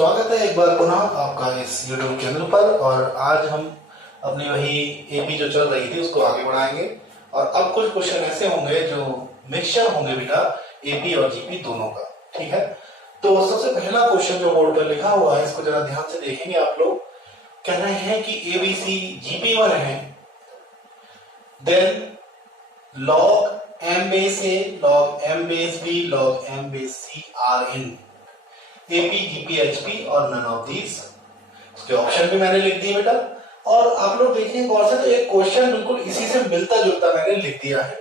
स्वागत है एक बार पुनः आपका इस YouTube चैनल पर। और आज हम अपनी वही एपी जो चल रही थी उसको आगे बढ़ाएंगे। और अब कुछ क्वेश्चन ऐसे होंगे जो मिक्सचर होंगे बेटा एपी और जीपी दोनों का। ठीक है, तो सबसे पहला क्वेश्चन जो बोर्ड पर लिखा हुआ है इसको जरा ध्यान से देखेंगे आप लोग। कह रहे हैं कि एबीसी जीपी1 है, then log m base a, log m base b, log m base c are in AP, GP, HP और none of these। इसके ऑप्शन भी मैंने लिख दिए बेटा। और आप लोग देखिए गौर से, तो एक क्वेश्चन बिल्कुल इसी से मिलता जुलता मैंने लिख दिया है।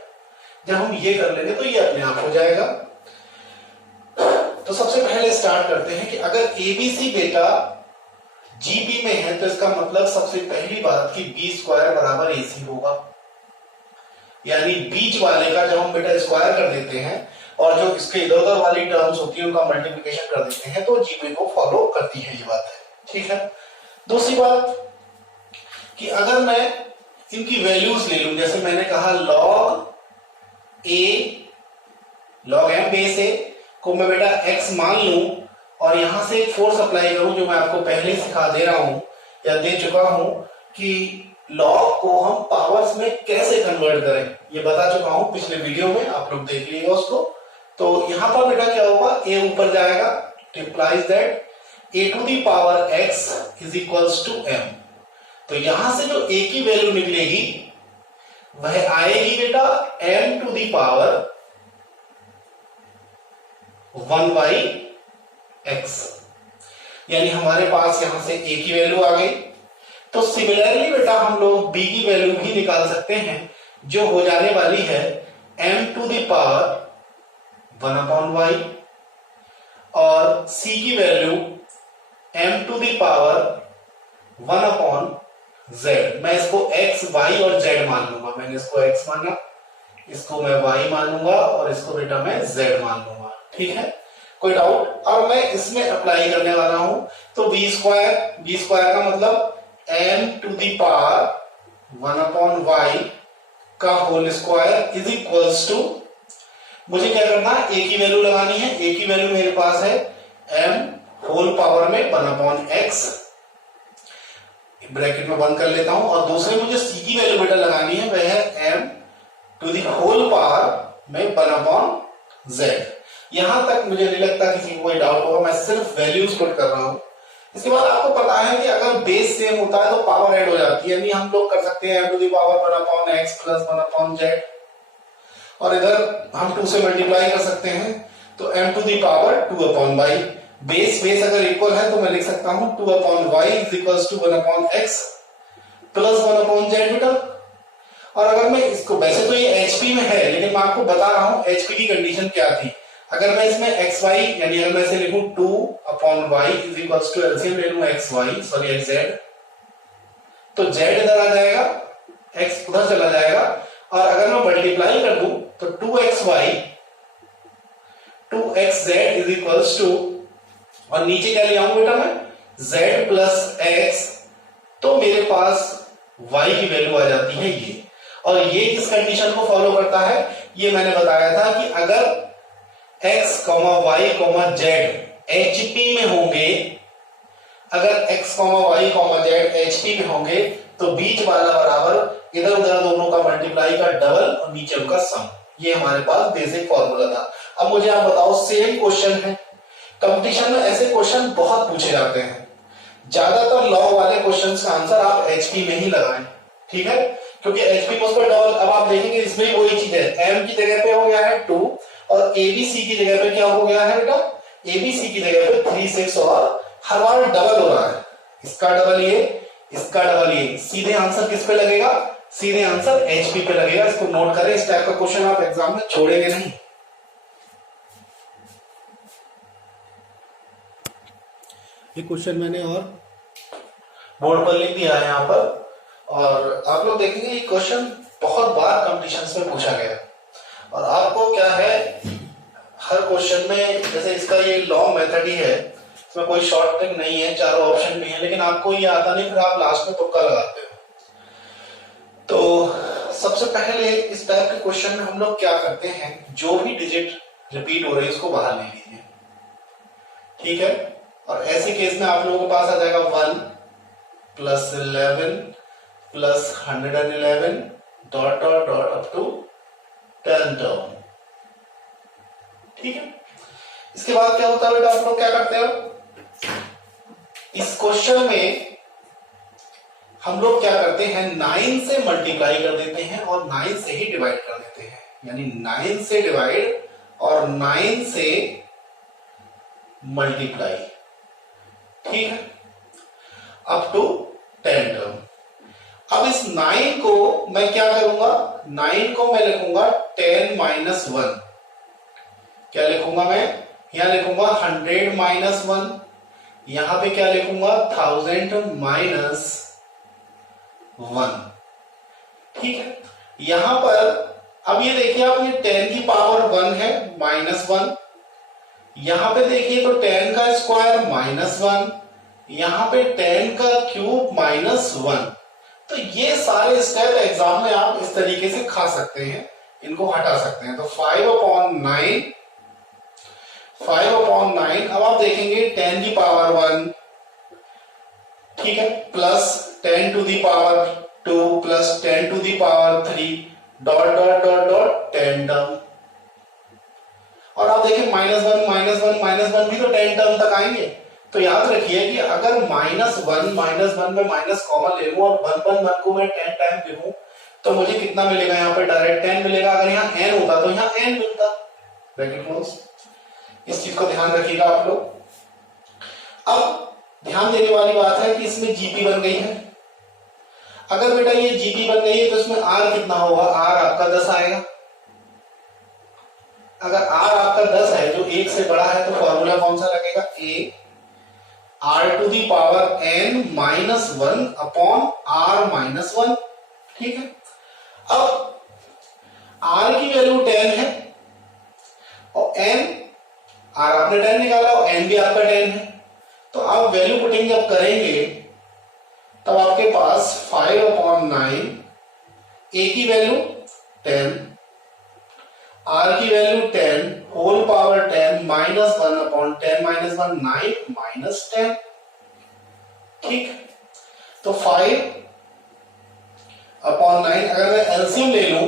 जब हम ये कर लेंगे तो ये अपने आप हो जाएगा। तो सबसे पहले स्टार्ट करते हैं कि अगर ABC बेटा GP में है तो इसका मतलब सबसे पहली बात कि B स्क्वायर बराबर AC होगा, यानी बीच वाले का जब हम बेटा स्क्वायर कर देते हैं और जो इसके इधर उधर वाली टर्म्स होती है उनका मल्टीप्लिकेशन कर देते हैं तो जीपी को फॉलो करती है, ये बात है। ठीक है, दूसरी बात कि अगर मैं इनकी वैल्यूज ले लूं, जैसे मैंने कहा log m बेस a को मैं बेटा x मान लूं और यहां से एक फोर्स अप्लाई करूं जो मैं आपको पहले सिखा दे रहा हूं या दे चुका हूं कि लॉग को हम पावर्स में कैसे कन्वर्ट करें, ये बता चुका हूं पिछले वीडियो में, आप लोग देख लीजिएगा उसको। तो यहां पर बेटा क्या होगा, a ऊपर जाएगा, implies that a to the power x is equals to m। तो यहां से जो a की वैल्यू निकलेगी वह आएगी बेटा m to the power 1 by x, यानी हमारे पास यहां से a की वैल्यू आ गई। तो सिमिलरली बेटा हम लोग b की वैल्यू भी निकाल सकते हैं जो हो जाने वाली है m to the power 1 upon y और c की value m to the power 1 upon z। मैं इसको x, y और z मान लूंगा। मैंने इसको x माना, इसको मैं y मानूंगा और इसको बेटा मैं z मान लूंगा। ठीक है, कोई डाउट? अब मैं इसमें अप्लाई करने वाला हूं तो b स्क्वायर का मतलब m to the power 1 upon y का whole square is equals to, मुझे क्या करना है, a की वैल्यू लगानी है। a की वैल्यू मेरे पास है m होल पावर में 1 अपॉन x, ब्रैकेट में बंद कर लेता हूं। और दूसरे मुझे c की वैल्यू बेटा लगानी है, वह है m to the whole power में 1 अपॉन z। यहां तक मुझे नहीं लगता किसी को कोई डाउट होगा, मैं सिर्फ वैल्यूज पुट कर रहा हूं। इसके बाद आपको पता है कि अगर बेस सेम होता है तो पावर ऐड हो जाती है, यानी हम लोग कर सकते हैं m to the power 1 upon x plus 1 upon z, और इधर हम 2 से मल्टीप्लाई कर सकते हैं तो m to the power 2 upon y। Base अगर इक्वल है तो मैं लिख सकता हूं 2 upon y is equals to 1 upon x plus 1 upon z बेटा। और अगर मैं इसको, वैसे तो ये HP में है लेकिन मैं आपको बता रहा हूं HP की कंडीशन क्या थी। अगर मैं इसमें xy, यानी अगर मैं इसे लिखूं 2 upon y is equals to LCM ले लूं xz, तो z इधर आ जाएगा, x उधर चला जाएगा, और अगर मैं मल्टीप्लाई कर दूं तो 2xz इज इक्वल्स टू, और नीचे क्या ले आऊं बेटा मैं z प्लस x, तो मेरे पास y की वैल्यू आ जाती है ये। और ये किस कंडीशन को फॉलो करता है, ये मैंने बताया था कि अगर x, y, z HP में होंगे, अगर x, y, z HP में होंगे तो बीच वाला बराबर इधर उधर दोनों का मल्टीप्लाई का डबल और नीचे उनका सम। ये हमारे पास बेसिक फॉर्मूला था। अब मुझे आप बताओ, सेम क्वेश्चन है, कंपटीशन में ऐसे क्वेश्चन बहुत पूछे जाते हैं। ज्यादातर लॉ वाले क्वेश्चंस का आंसर आप HP में ही लगाएं, ठीक है, क्योंकि HP में उसका डबल। अब आप देखेंगे इसमें वही चीज है, m की जगह पे हो गया है 2 और ABC की जगह पे क्या हो गया है बेटा, ABC की जगह पे 3 6 और हर बार डबल हो रहा है, इसका डबल ये, इसका डबल ये। सीधे आंसर किस पे लगेगा, सीधे आंसर HP पे लगेगा। इसको नोट करें, इस टाइप का क्वेश्चन आप एग्जाम में छोड़ेंगे नहीं। ये क्वेश्चन मैंने और बोर्ड पर लिख दिया है यहाँ पर, और आप लोग देखेंगे ये क्वेश्चन बहुत बार कंपटीशंस में पूछा गया। और आपको क्या है, हर क्वेश्चन में, जैसे इसका ये लॉन्ग मेथड ही है, इसमें कोई शॉर्ट ट्रिक नहीं है, चारों ऑप्शन भी है, लेकिन आपको ये आता नहीं, फिर आप लास्ट में तुक्का लगाते हो। तो सबसे पहले इस टाइप के क्वेश्चन में हम लोग क्या करते हैं, जो भी डिजिट रिपीट हो रही है उसको बाहर ले लीजिए, ठीक है। और ऐसे केस में आप लोगों के पास आ जाएगा 1 plus 11 plus 111 dot dot dot up to 10 term. ठीक है, इसके बाद क्या होता है बेटा, आप लोग क्या करते हो, इस क्वेश्चन में हम लोग क्या करते हैं, 9 से मल्टीप्लाई कर देते हैं और 9 से ही डिवाइड कर देते हैं, यानी 9 से डिवाइड और 9 से मल्टीप्लाई। ठीक है, अप टू 10 टर्म। अब इस 9 को मैं क्या करूंगा, 9 को मैं लिखूंगा 10 माइनस 1। क्या लिखूंगा मैं, यहां लिखूंगा 100 माइनस 1, यहां पे क्या लिखूंगा 1000 माइनस 1। ठीक है, यहां पर अब ये देखिए आप, ये 10 की पावर 1 है माइनस 1, यहां पे देखिए तो 10 का स्क्वायर माइनस 1, यहां पे 10 का क्यूब माइनस 1। तो ये सारे स्टेप एग्जाम में आप इस तरीके से खा सकते हैं, इनको हटा सकते हैं। तो 5/9, 5/9। अब आप देखेंगे 10 की पावर 1, ठीक है, plus 10 to the power 2 plus 10 to the power 3 dot dot dot dot 10 term. और आप देखिए -1 -1 -1 भी तो 10 टर्म तक आएंगे। तो याद रखिए कि अगर -1 में माइनस कॉमन ले लूं और 1 को मैं 10 टाइम लिखूं तो मुझे कितना मिलेगा, यहाँ पर डायरेक्ट 10 मिलेगा। अगर यहाँ n होता तो यहाँ n मिलता। Bracket close. इस चीज को ध्यान रखिएगा आप लोग। अब ध्यान देने वाली बात है कि इसमें जीपी बन गई है। अगर बेटा ये जीपी बन गई है तो इसमें आर कितना होगा, आर आपका 10 आएगा। अगर आर आपका 10 है जो 1 से बड़ा है तो फॉर्मूला कौन सा लगेगा, A R to the power n minus 1 upon R minus 1। ठीक है, अब आर की वैल्यू 10 है और n, आर आपने 10 निकाला और n भी आपका 10 है। तो आप वैल्यू पुटिंग जब करेंगे तब आपके पास 5/9, a की वैल्यू 10, r की value 10 whole power 10 minus 1 upon 10 minus 1 9 minus 10। ठीक, तो 5/9 अगर मैं एलसीएम ले लूं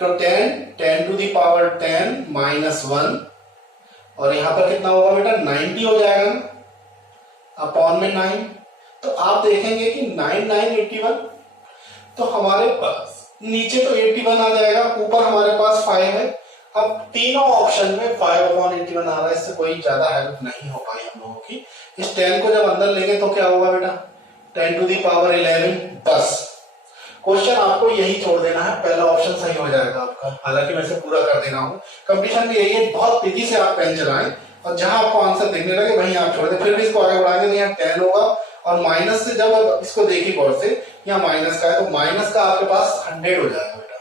तो 10 टू दी पावर 10 माइनस 1 और यहां पर कितना होगा बेटा 90 हो जाएगा ना, अपॉन में 9। तो आप देखेंगे कि 9 9 81, तो हमारे पास नीचे तो 81 आ जाएगा, ऊपर हमारे पास 5 है। अब तीनों ऑप्शन में 5/81 आ रहा है, इससे कोई ज्यादा हेल्प नहीं हो पाई हम लोगों की। इस 10 को जब अंदर लेंगे तो क्या होगा बेटा 10 टू दी पावर 11। बस क्वेश्चन आपको यही छोड़ देना है, पहला ऑप्शन सही हो जाएगा आपका। हालांकि मैं इसे पूरा कर देना हूँ। कंपटीशन भी यही है, बहुत तेजी से आप पेन चलाएं और जहां आपको आंसर देखने लगे वहीं आप छोड़ दें। फिर भी इसको आगे बढ़ाएंगे तो यहाँ 10 होगा और माइनस से जब इसको देखिए गौर से, यहाँ माइनस का है तो माइनस का आपके पास 100 हो जाएगा बेटा।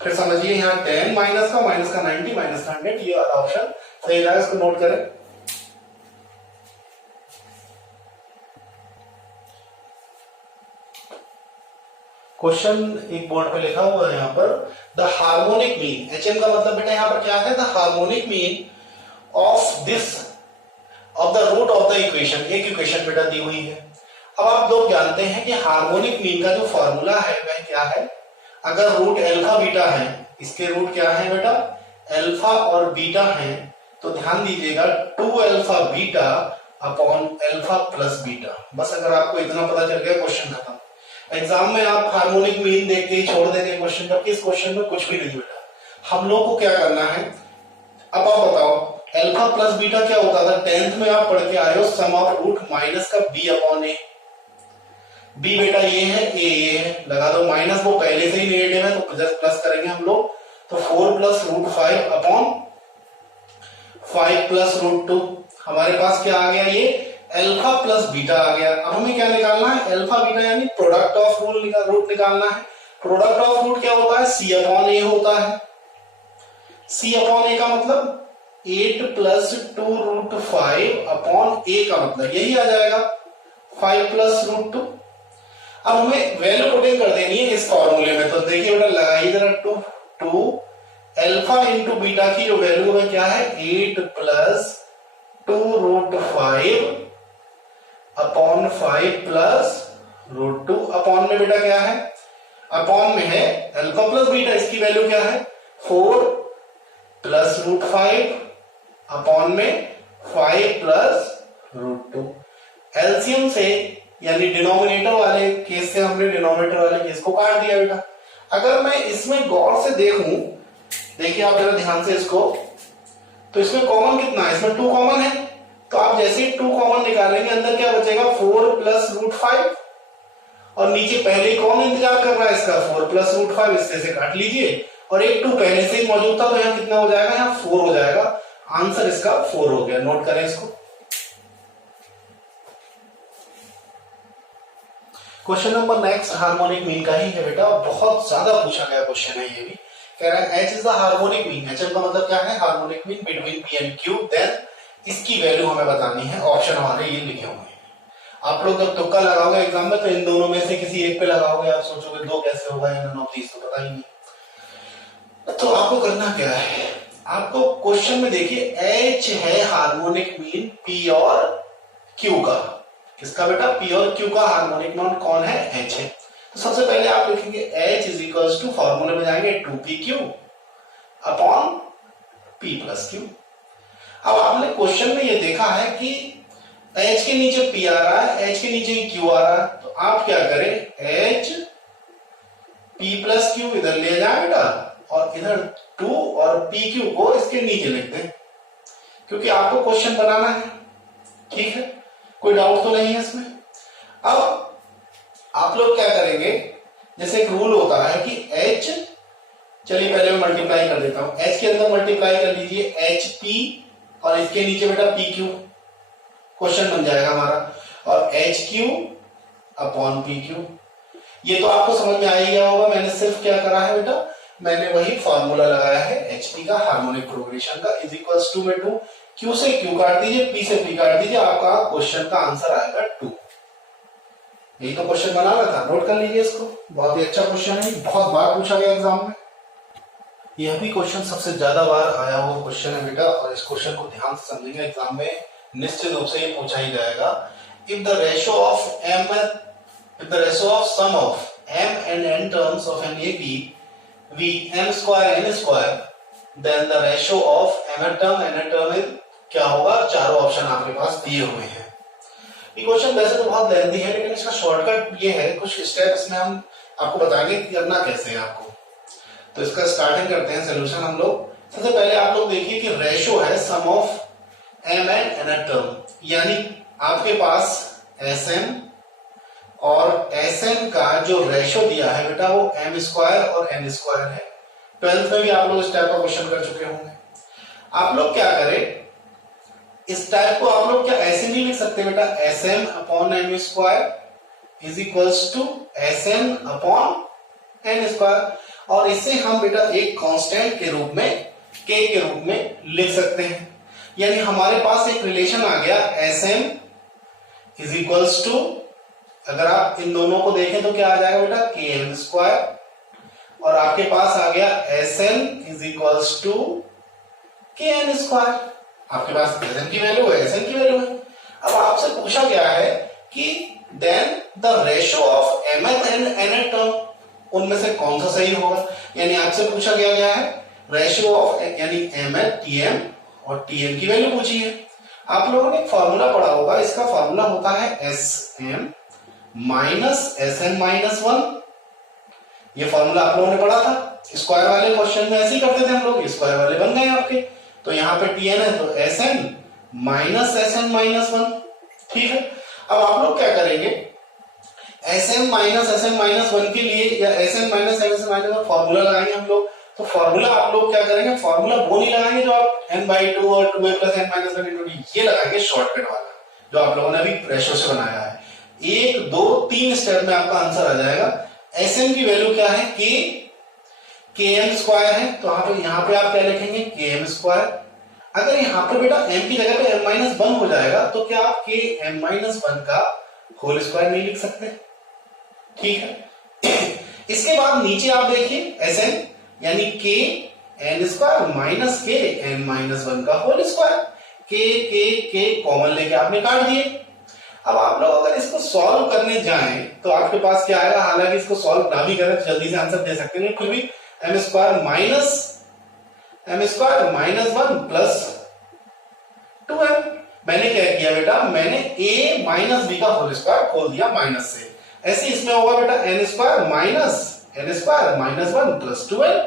फिर समझिए यहाँ 10 माइनस का 90 माइनस का 100, ये वाला ऑप्शन सही रहेगा। इसको नोट करें। क्वेश्चन एक बोर्ड पे लिखा हुआ है यहाँ पर, द हार्मोनिक मीन, HM का मतलब बेटा यहाँ पर क्या है, the harmonic mean of this of the root of the equation. एक इक्वेशन बेटा दी हुई है। अब आप लोग जानते हैं कि हार्मोनिक मीन का जो फॉर्मूला है वह क्या है, अगर रूट अल्फा बीटा है, इसके रूट क्या है बेटा अल्फा और बीटा है, तो ध्यान दीजिएगा 2 alpha beta upon alpha plus beta. बस अगर आपको इतना पता चल गया क्वेश्चन खत्म। एग्जाम में आप हार्मोनिक मीन देख के ही छोड़ देंगे क्वेश्चन, जबकि इस क्वेश्चन में कुछ भी नहीं बेटा। हम लोग को क्या करना है, अब आप बताओ अल्फा प्लस बीटा क्या होता था, 10th में आप पढ़ के आए हो, सम ऑफ रूट माइनस का बी अपॉन ए। बी बेटा ये है, ए ये है, लगा दो माइनस, वो पहले से ही नेगेटिव है तो प्लस करेंगे हम लोग। तो 4 plus root 5 upon 5 plus root 2। हमारे पास क्या आ गया, ये अल्फा प्लस बीटा आ गया। अब हमें क्या निकालना है, अल्फा बीटा यानी प्रोडक्ट ऑफ रूट निकालना है। प्रोडक्ट ऑफ रूट क्या होता है, सी अपॉन ए होता है। सी अपॉन ए का मतलब 8 प्लस 2 रूट 5 अपॉन ए का मतलब यही आ जाएगा 5 प्लस रूट 2। अब हमें वैल्यू पुटिंग कर देनी है इस फॉर्मूले में। तो देखिए बेटा लगाइए जरा 2 अल्फा इंटू बीटा की जो वैल्यू है क्या है 8 प्लस √5 अपॉन 5 प्लस √2 अपॉन में बेटा क्या है, अपॉन में है अल्फा प्लस बीटा, इसकी वैल्यू क्या है 4 प्लस √5 अपॉन में 5 प्लस √2। एलसीएम से यानी डिनोमिनेटर वाले केस से हमने डिनोमिनेटर वाले केस को काट दिया बेटा। अगर मैं इसमें गौर से देखूं, देखिए आप जरा ध्यान से इसको, तो इसमें कॉमन कितना है, इसमें 2 कॉमन है, तो आप जैसे ही 2 कॉमन निकालेंगे अंदर क्या बचेगा 4 प्लस √5 और नीचे पहले ही कौन इंतजार कर रहा है इसका 4 प्लस √5, इससे से काट लीजिए और एक 2 पहले से ही मौजूद था तो यहाँ कितना हो जाएगा, यहाँ 4 हो जाएगा। आंसर इसका 4 हो गया, नोट करें इसको। Question number next harmonic mean का ही है बेटा, बहुत ज्यादा पूछा गया क्वेश्चन है ये भी। कह रहा है H is the harmonic mean, HM का मतलब क्या है harmonic mean between P and Q, then इसकी वैल्यू हमें बतानी है। ऑप्शन हमारे ये लिखे हुए हैं। आप लोग जब तुक्का लगाओगे एग्जाम में तो इन दोनों में से किसी एक पे लगाओगे, आप सोचोगे 2 कैसे होगा, या नॉन ऑफ दीस तो पता ही नहीं। तो आपको करना क्या है, आपको क्वेश्चन में देखिए H है हार्मोनिक मीन P और Q का, किसका बेटा P और Q का हार्मोनिक मीन कौन है, H है। तो सबसे पहले आप लिखेंगे H इज इक्वल्स टू, फॉर्मूले में जाएंगे 2PQ upon P plus Q। अब आपने क्वेश्चन में ये देखा है कि H के नीचे P आ रहा है, H के नीचे Q आ रहा है, तो आप क्या करें H P प्लस Q इधर ले जाए बेटा और इधर 2 और PQ को इसके नीचे लिख दें, क्योंकि आपको क्वेश्चन बनाना है। ठीक है, कोई डाउट तो नहीं है इसमें। अब आप लोग क्या करेंगे, जैसे एक रूल होता है कि H, चलिए पहले मैं मल्टीप्लाई कर देता हूं, H के अंदर मल्टीप्लाई कर लीजिए HP और इसके नीचे बेटा PQ, क्वेश्चन बन जाएगा हमारा, और HQ अपॉन PQ। ये तो आपको समझ में आ ही गया होगा, मैंने सिर्फ क्या करा है बेटा, मैंने वही फॉर्मूला लगाया है HP का हार्मोनिक प्रोग्रेशन का, इज इक्वल्स टू में 2, Q से Q काट दीजिए, P से P काट दीजिए, आपका क्वेश्चन का आंसर आएगा 2। यही तो क्वेश्चन बनाना था, नोट कर लीजिए इसको, बहुत ही अच्छा क्वेश्चन है, बहुत बार पूछा गया एग्जाम में। यह भी क्वेश्चन सबसे ज्यादा बार आया हुआ क्वेश्चन है बेटा, और इस क्वेश्चन को ध्यान से समझेंगे, एग्जाम में निश्चित रूप से ये पूछा ही जाएगा। If the ratio of sum of m and n terms of an AB v m square n square, then the ratio of m term n term is क्या होगा, चारों ऑप्शन आपके पास दिए हुए हैं। ये क्वेश्चन वैसे तो बहुत लेंथी है, लेकिन इसका शॉर्टकट ये है, कुछ स्टेप इसमें हम आपको बताएंगे कि करना कैसे है आपको। तो इसका स्टार्टिंग करते हैं सोल्यूशन हम लोग। सबसे पहले आप लोग देखिए कि रेशियो है sum of m and n term, यानी आपके पास Sm और Sn का जो रेशियो दिया है बेटा वो m स्क्वायर और n स्क्वायर है। 12th में भी आप लोग इस टाइप का क्वेश्चन कर चुके होंगे। आप लोग क्या करें, इस टाइप को आप लोग क्या ऐसे नहीं लिख सकते बेटा, Sm upon m square is equals to Sn upon n square, और इसे हम बेटा एक कांस्टेंट के रूप में k के रूप में लिख सकते हैं। यानी हमारे पास एक रिलेशन आ गया Sm इज इक्वल्स टू, अगर आप इन दोनों को देखें तो क्या आ जाएगा बेटा km स्क्वायर, और आपके पास आ गया Sn is equals to kn square. आपके पास Sn की वैल्यू है, Sn की वैल्यू है। अब आपसे पूछा गया है कि then the ratio of mth and nth term, उनमें से कौन सा सही होगा। यानी आपसे पूछा गया है रेशियो ऑफ, यानी mth tm और tm की वैल्यू पूछी है। आप लोगों ने एक फॉर्मूला पढ़ा होगा, इसका फॉर्मूला होता है Sm माइनस Sn माइनस 1। ये फॉर्मूला आप लोगों ने पढ़ा था, स्क्वायर वाले क्वेश्चन में ऐसे ही करते थे हम लोग, स्क्वायर वाले बन गए आपके। तो यहाँ पे Tn है तो Sn माइनस Sn माइनस 1। ठीक है, अब आप लोग क्या करेंगे, Sn माइनस Sn माइनस 1 के लिए या Sn minus Sn minus 1 formula लगाएंगे हम लोग। तो फॉर्मूला आप लोग क्या करेंगे, फॉर्मूला वो नहीं लगाएंगे जो आप n/2 और 2a plus n minus 1 into d, ये लगाएंगे शॉर्टकट वाला जो आप लोगों ने अभी रेशियो से बनाया है। 1 2 3 स्टेप में आपका आंसर आ जाएगा। Sn की वैल्यू क्या है, km स्क्वायर है, तो यहाँ पे आप क्या लिखेंगे km स्क्वायर। अगर यहाँ पे बेटा m की जगह पे m माइनस 1 हो जाएगा तो क्या आप km माइनस 1 का होल स्क्वायर नहीं लिख सकते। ठीक है, इसके बाद नीचे आप देखिए Sn यानी k n square minus k n minus 1 का होल स्क्वायर। के कॉमन लेके आपने काट दिए। अब आप लोग अगर इसको सॉल्व करने जाएं तो आपके पास क्या आएगा, हालांकि इसको सॉल्व ना भी करें तो जल्दी से आंसर दे सकते हैं, फिर भी m square minus 1 plus 2m। मैंने क्या किया बेटा, मैंने a माइनस बी का होल स्क्वायर खोल दिया माइनस से। ऐसे इसमें होगा बेटा n square minus 1 plus 2n।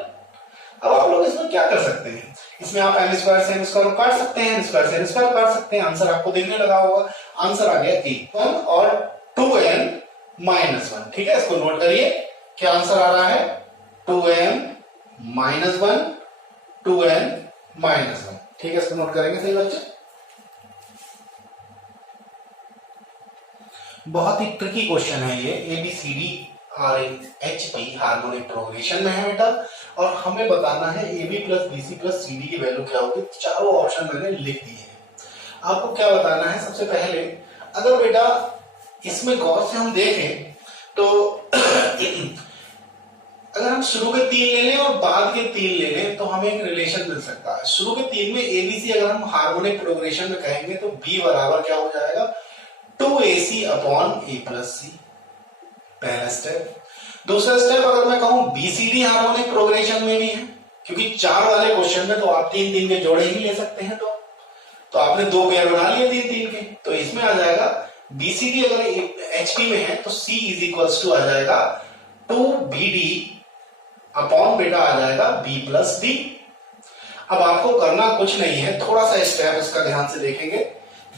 अब आप लोग इसमें क्या कर सकते हैं, इसमें आप n स्क्वायर से n स्क्वायर को काट सकते हैं, n स्क्वायर से n स्क्वायर काट सकते हैं। आंसर आपको देखने लगा होगा, आंसर आ गया 1 और 2n माइनस 1। ठीक है, इसको नोट करिए, क्या आंसर आ रहा है 2m माइनस 1, 2n माइनस 1। ठीक है, इसको नोट करेंगे सही बच्चे। बहुत ही ट्रिकी क्वेश्चन है ये, ABCD RHP हार्मोनिक प्रोग्रेशन में है बेटा, और हमें बताना है AB plus BC plus CD की वैल्यू क्या होगी। चारों ऑप्शन मैंने लिख दिए हैं, आपको क्या बताना है। सबसे पहले अगर बेटा इसमें गौर से हम देखें तो अगर हम शुरू के 3 ले लें और बाद के 3 ले लें तो हमें एक रिलेशन मिल सकता है। शुरू के 3 में ABC अगर हम हार्मोनिक प्रोग्रेशन में कहेंगे तो B बराबर क्या हो जाएगा 2AC upon A plus C, पहला स्टेप। दूसरा स्टेप अगर मैं कहूं BCD हार्मोनिक प्रोग्रेशन में भी है, क्योंकि 4 वाले क्वेश्चन में तो आप 3 के जोड़े ही ले सकते हैं, तो आपने 2 पेयर बना लिए 3 के, तो इसमें आ जाएगा BCD अगर HP में है तो C इज इक्वल्स टू आ जाएगा 2BD अपॉन बेटा आ जाएगा B प्लस D। अब आपको करना कुछ नहीं है, थोड़ा सा स्टेप इसका ध्यान से देखेंगे।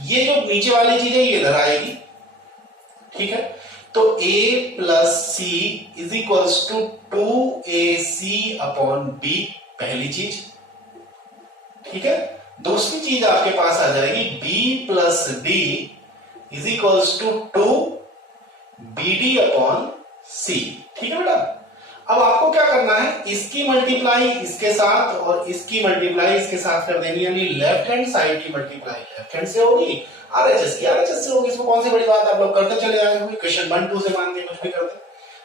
ये जो नीचे वाली चीज है ये इधर आएगी, ठीक है, तो A plus C is equals to 2AC upon B, पहली चीज। ठीक है, दूसरी चीज आपके पास आ जाएगी B plus D is equals to 2BD upon C। ठीक है बेटा, अब आपको क्या करना है, इसकी मल्टीप्लाई इसके साथ और इसकी मल्टीप्लाई इसके साथ कर देनी, यानी लेफ्ट हैंड साइड की मल्टीप्लाई लेफ्ट हैंड से होगी, आरएचएस की आरएचएस से होगी। इसमें कौन सी बड़ी बात, आप लोग करते चले जाएंगे, क्वेश्चन 1 2 से मान के कुछ भी करते।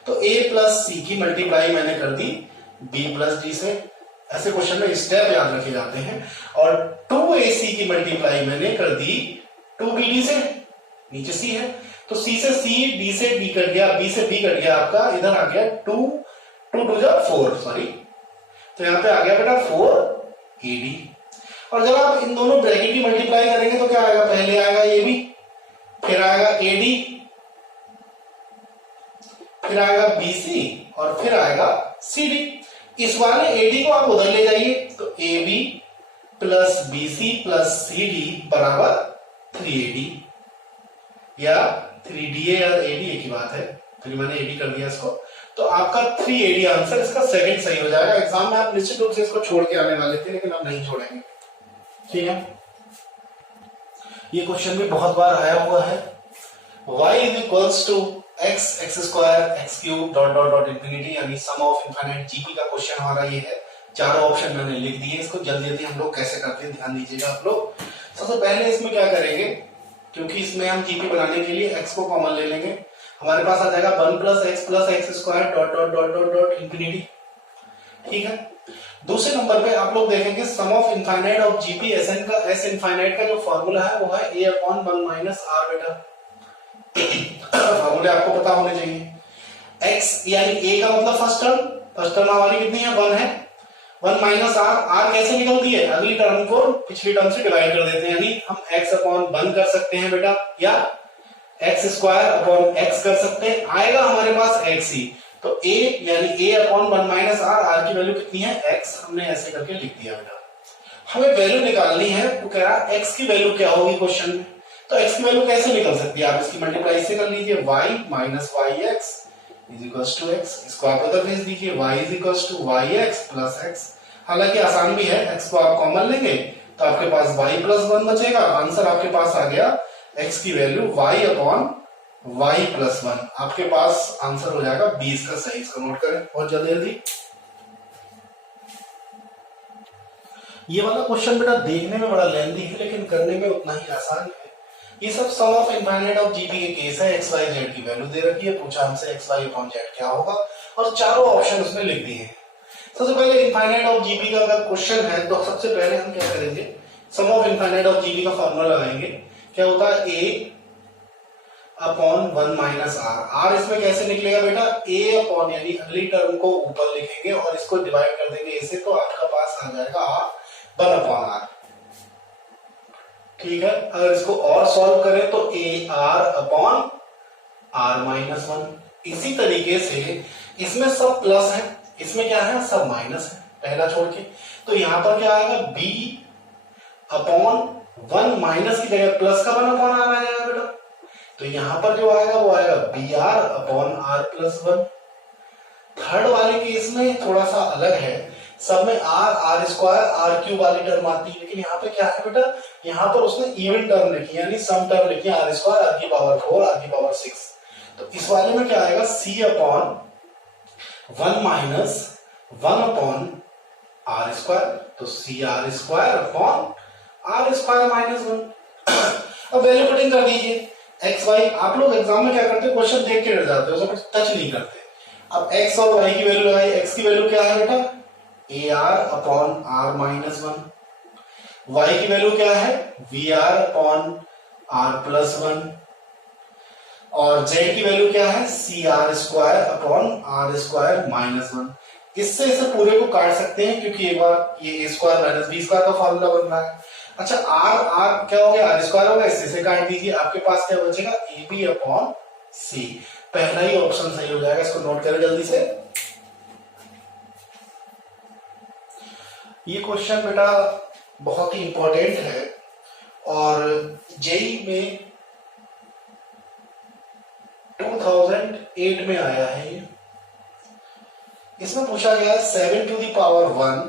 तो A प्लस C की मल्टीप्लाई मैंने कर दी B प्लस D से, ऐसे क्वेश्चन में स्टेप याद रखे जाते हैं। और 2AC की मल्टीप्लाई मैंने कर दी 2BD से, नीचे C है तो C से C, D से D कट गया, B से B कट गया, आपका इधर आ गया 2 2 जा 4, सॉरी, तो यहां पे आ गया बेटा 4AD। और जब आप इन दोनों ब्रैकेट की मल्टीप्लाई करेंगे तो क्या आएगा, पहले आएगा AB, फिर आएगा AD, फिर आएगा BC और फिर आएगा CD। इस वाले AD को आप उधर ले जाइए तो AB plus BC plus CD बराबर 3AD, या 3DA और AD एक ही बात है, फिर मैंने AD कर दिया इसको, तो आपका 3AD आंसर इसका सेकंड सही हो जाएगा। एग्जाम में आप निश्चित रूप से इसको छोड़ के आने वाले थे, लेकिन आप नहीं छोड़ेंगे। ठीक है, ये क्वेश्चन भी बहुत बार आया हुआ है, y is equals to x square x cube dot dot dot infinity, यानी सम ऑफ इनफाइनाइट जीपी का क्वेश्चन हमारा ये है। चारों ऑप्शन मैंने लिख दिए, इसको जल्दी जल्दी हम लोग कैसे करते हैं ध्यान दीजिएगा आप लोग। सबसे पहले इसमें क्या करेंगे, क्योंकि इसमें हम जीपी बनाने के लिए x को कॉमन ले लेंगे, हमारे पास आ जाएगा 1 plus x square dot dot dot dot dot infinity. ठीक है, दूसरे नंबर पे आप लोग देखेंगे sum of infinite of GP SN का, एस इनफाइनाइट का जो फॉर्मूला है वो है a अपॉन 1 माइनस r बेटा। फॉर्मूले आपको पता होने चाहिए। x यानी a का मतलब फर्स्ट टर्म हमारी कितनी है, 1 है, 1 माइनस r कैसे निकलती है, अगली टर्म को पिछली टर्म से डिवाइड कर देते हैं, यानी हम x अपॉन 1 कर सकते हैं बेटा, या x स्क्वायर अपॉन x कर सकते हैं, आएगा हमारे पास x ही, तो a यानी a अपॉन 1 माइनस r की वैल्यू कितनी है x, हमने ऐसे करके लिख दिया बेटा। हमें वैल्यू निकालनी है, तो कह रहा है x की वैल्यू क्या होगी क्वेश्चन में, तो x की वैल्यू कैसे निकल सकती है, आप इसकी मल्टीप्लाई से कर लीजिए, y minus yx is equals to x, इसको आप उधर भेज दीजिए, y is equals to yx plus x। हालांकि आसान भी है, x को आप कॉमन लेंगे तो आपके पास y प्लस 1 बचेगा, आंसर आपके पास आ गया x की value y upon y plus 1, आपके पास आंसर हो जाएगा 20 का सही। इसको नोट करें बहुत जल्दी जल्दी। ये वाला क्वेश्चन बेटा देखने में बड़ा लेंथी है, लेकिन करने में उतना ही आसान है। ये सब सम ऑफ इनफाइनाइट ऑफ जीपी के केस है, एक्स वाई जेड की वैल्यू दे रखी है, पूछा हमसे एक्स वाई अपॉन जेड क्या होगा, और चारों ऑप्शन उसमें लिख दिए हैं। सबसे पहले इनफाइनाइट ऑफ जीपी का अगर क्वेश्चन है तो सबसे पहले हम क्या करेंगे, sum of infinite of GP का फॉर्मूला लगाएंगे, क्या होता है a upon 1 minus R. R इसमें कैसे निकलेगा बेटा, a अपॉन यानी अगली टर्म को ऊपर लिखेंगे और इसको डिवाइड कर देंगे a से, तो आपका पास आ जाएगा r 1 अपॉन आर। ठीक है, अगर इसको और सॉल्व करें तो a r upon r minus 1। इसी तरीके से इसमें सब प्लस है, इसमें क्या है, सब माइनस है पहला छोड़ के, तो यहां पर क्या आएगा, b अपॉन 1 माइनस की जगह प्लस का 1 अपॉन आर आ जाएगा बेटा। तो यहां पर जो आएगा वो आएगा B R upon R plus 1। Third वाले केस में थोड़ा सा अलग है, सब में R R square R cube वाली टर्म आती है, लेकिन यहाँ पे क्या है बेटा, यहाँ पर उसने इवन टर्म लिखी यानी सम टर्म लिखी है, आर स्क्वायर आर की पावर 4 आर की पावर 6। तो इस वाले में क्या आएगा, c upon 1 minus 1 upon are square, तो c are square upon are square minus 1। अब वैल्यू पुटिंग कर दीजिए एक्स वाई। आप लोग एग्जाम में क्या करते हो, क्वेश्चन देख के डर जाते हो, उसको टच नहीं करते। अब एक्स और वाई की वैल्यू लगाई, एक्स की वैल्यू क्या है बेटा, A R upon R minus 1, Y की वैल्यू क्या है, V R upon R plus 1, और जेड की वैल्यू क्या है, C are square upon are square minus 1। इससे इसे पूरे को काट सकते हैं क्योंकि एक बार ये ए स्क्वायर माइनस बी स्क्वायर का फॉर्मूला बन रहा है। अच्छा आर आर क्या हो गया, आर स्क्वायर हो गया, इससे से काट दीजिए, आपके पास क्या बचेगा, ए बी अपॉन सी। पहला ही ऑप्शन सही हो जाएगा, इसको नोट करें जल्दी से। ये क्वेश्चन बेटा बहुत ही इंपॉर्टेंट है और जेई में 2008 में आया है ये। इसमें पूछा गया 7 टू द पावर 1,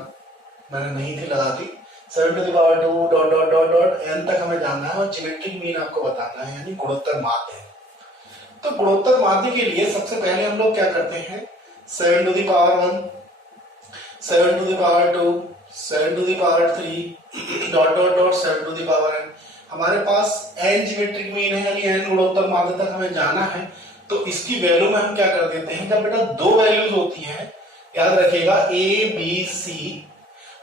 मैंने नहीं थी लगाती, 7 to the power 2 dot dot dot dot N तक हमें जानना है और ज्योमेट्रिक मीन आपको बताना है, यानी गुणोत्तर माध्य। तो गुणोत्तर माध्य के लिए सबसे पहले हम लोग क्या करते हैं, 7 to the power 1, 7 to the power 2, 7 to the power 3 dot dot dot 7 to the power n। हमारे पास n ज्योमेट्रिक मीन है, यानी n गुणोत्तर माध्य तक हमें जाना है। तो इसकी वैल्यू में हम क्या कर देते हैं, जब बेटा दो वैल्यूज होती हैं, याद रखिएगा ए बी सी,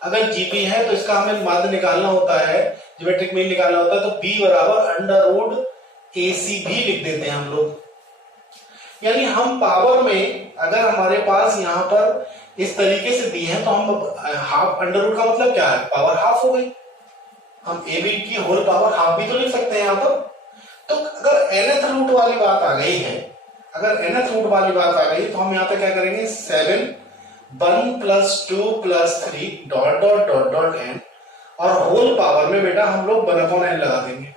अगर जीपी है तो इसका हमें माध्य निकालना होता है, ज्योमेट्रिक मीन निकालना होता है, तो b बराबर अंडर रूट ए सी भी लिख देते हैं हम लोग। यानी हम पावर में अगर हमारे पास यहाँ पर इस तरीके से दी है तो हम हाफ, अंडर रूट का मतलब क्या है, पावर हाफ हो गई, हम ए बी की होल पावर हाफ भी तो लिख सकते हैं यहाँ पर। तो अगर nth रूट वाली बात आ गई है, अगर nth रूट वाली बात आ गई तो हम यहाँ पे क्या करेंगे, 7 1 plus 2 plus 3 dot dot dot dot n, और होल पावर में बेटा हम लोग 1 अपॉन n लगा देंगे।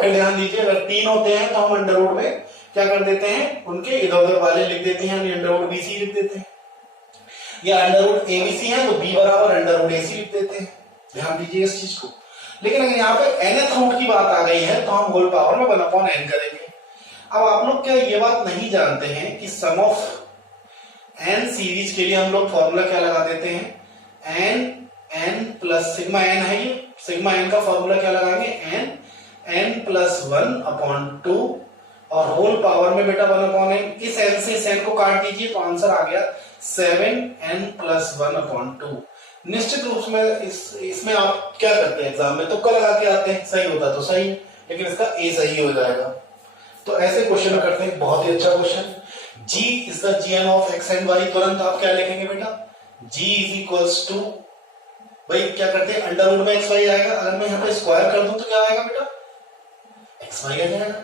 फिर ध्यान दीजिए, अगर 3 होते हैं तो हम अंडर रूट में क्या कर देते हैं, उनके इधर उधर वाले लिख देते हैं, यानी अंडर रूट बीसी लिख देते हैं, या अंडर रूट एबीसी है तो b बराबर अंडर रूट एसी लिख देते हैं। ध्यान दीजिए इस चीज को। लेकिन अगर यहाँ पे nth रूट की बात आ गई है तो हम होल पावर में 1 अपॉन n करेंगे। अब आप लोग क्या ये बात नहीं जानते हैं कि सम ऑफ n सीरीज के लिए हम लोग फॉर्मूला क्या लगा देते हैं, n प्लस सिग्मा n है, ये सिग्मा n का फॉर्मूला क्या लगाएंगे, n प्लस 1 अपॉन 2, और होल पावर में बेटा 1 अपॉन n। इस n से इस n को काट दीजिए तो आंसर आ गया 7n प्लस 1 अपॉन 2। निश्चित रूप में इसमें आप क्या करते हैं, एग्जाम में तुक्का लगा के आते हैं, सही होता तो सही, लेकिन इसका ए सही हो जाएगा। तो ऐसे क्वेश्चन करते हैं, बहुत ही अच्छा question. g is the gn of x and y, तुरंत आप क्या लिखेंगे बेटा, g इज इक्वल्स टू, भाई क्या करते हैं, अंडर रूट में एक्स वाई आएगा, अगर मैं यहाँ पे स्क्वायर कर दूं तो क्या आएगा बेटा, एक्स वाई आ जाएगा।